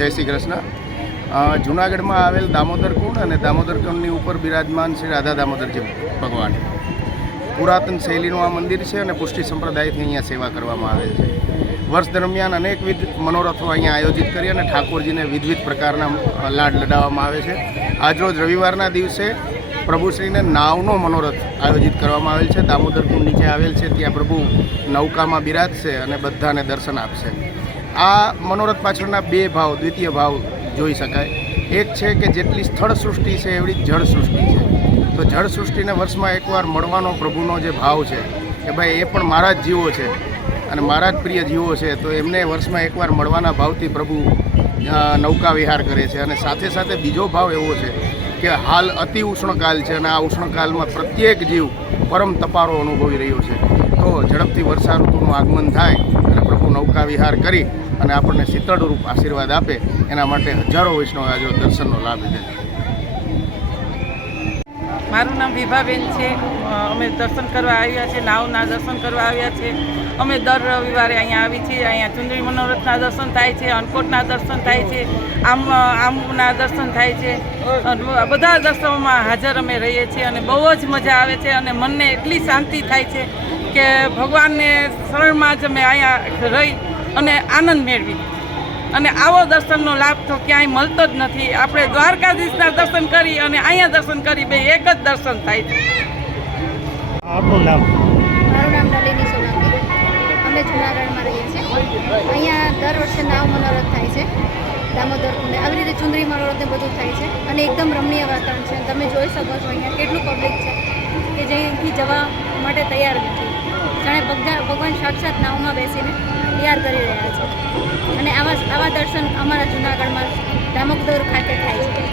જય શ્રી કૃષ્ણ. જુનાગઢમાં આવેલ દામોદર કુંડ અને દામોદર કુંડની ઉપર બિરાજમાન શ્રી રાધા દામોદરજી ભગવાન. પુરાતન શૈલીનું આ મંદિર છે અને પુષ્ટિ સંપ્રદાયથી અહીંયા સેવા કરવામાં આવે છે. વર્ષ દરમિયાન અનેકવિધ મનોરથો અહીંયા આયોજિત કરી અને ઠાકોરજીને વિધવિધ પ્રકારના લાડ લડાવવામાં આવે છે. આજરોજ રવિવારના દિવસે પ્રભુશ્રીને નાવનો મનોરથ આયોજિત કરવામાં આવેલ છે. દામોદર કુંડ નીચે આવેલ છે. ત્યાં પ્રભુ નૌકામાં બિરાજશે અને બધાને દર્શન આપશે. આ મનોરથ પાછળના બે ભાવ, દ્વિતીય ભાવ જોઈ શકાય. એક છે કે જેટલી સ્થળ સૃષ્ટિ છે એવડી જ જળ સૃષ્ટિ છે. તો જળ સૃષ્ટિને વર્ષમાં એકવાર મળવાનો પ્રભુનો જે ભાવ છે, કે ભાઈ એ પણ મારા જ જીવો છે અને મારા જ પ્રિય જીવો છે, તો એમને વર્ષમાં એકવાર મળવાના ભાવથી પ્રભુ નૌકા વિહાર કરે છે. અને સાથે સાથે બીજો ભાવ એવો છે કે હાલ અતિ ઉષ્ણકાલ છે અને આ ઉષ્ણકાલમાં પ્રત્યેક જીવ પરમ તપારો અનુભવી રહ્યો છે. તો ઝડપથી વર્ષા ઋતુનું આગમન થાય અને નૌકા વિહાર કરી અને આપણને શીતળરૂપ આશીર્વાદ આપે, એના માટે હજારો વૈષ્ણવ આજે દર્શનનો લાભ લીધે મારું નામ વિભાબેન છે. અમે દર્શન કરવા આવ્યા છે, નાવના દર્શન કરવા આવ્યા છે. અમે દર રવિવારે અહીંયા આવી છીએ, અહીંયા ચુંદડી મનોરથના દર્શન થાય છે, અન્નકોટના દર્શન થાય છે, આમ આમના દર્શન થાય છે. બધા દર્શનોમાં હાજર અમે રહીએ છીએ અને બહુ જ મજા આવે છે અને મનને એટલી શાંતિ થાય છે કે ભગવાનને શરણમાં જ અમે અહીંયા રહી અને આનંદ મેળવી. અને આવો દર્શનનો લાભ તો ક્યાંય મળતો જ નથી. આપણે દ્વારકાધીશના દર્શન કરી અને અહીંયા દર્શન કરી બે એક જ દર્શન થાય છે. આપનું નામ? મારું નામ નલિની સોલંકી. અમે જુનાગઢમાં રહીએ છીએ. અહીંયા દર વર્ષે નાવ મનોરથ થાય છે. દામોદર કુંડે. આવી રીતે ચુંદરી મનોરથ ને બધું થાય છે. અને એકદમ રમણીય વાતાવરણ છે. તમે જોઈ શકો છો અહીંયા કેટલું પબ્લિક છે કે જેથી જવા માટે તૈયાર નથી. જાણે ભગવાન સાક્ષાત નાવમાં બેસીને તૈયાર કરી રહ્યા છે. અને આવા આવા દર્શન અમારા જૂનાગઢમાં દામોદર ખાતે થાય છે.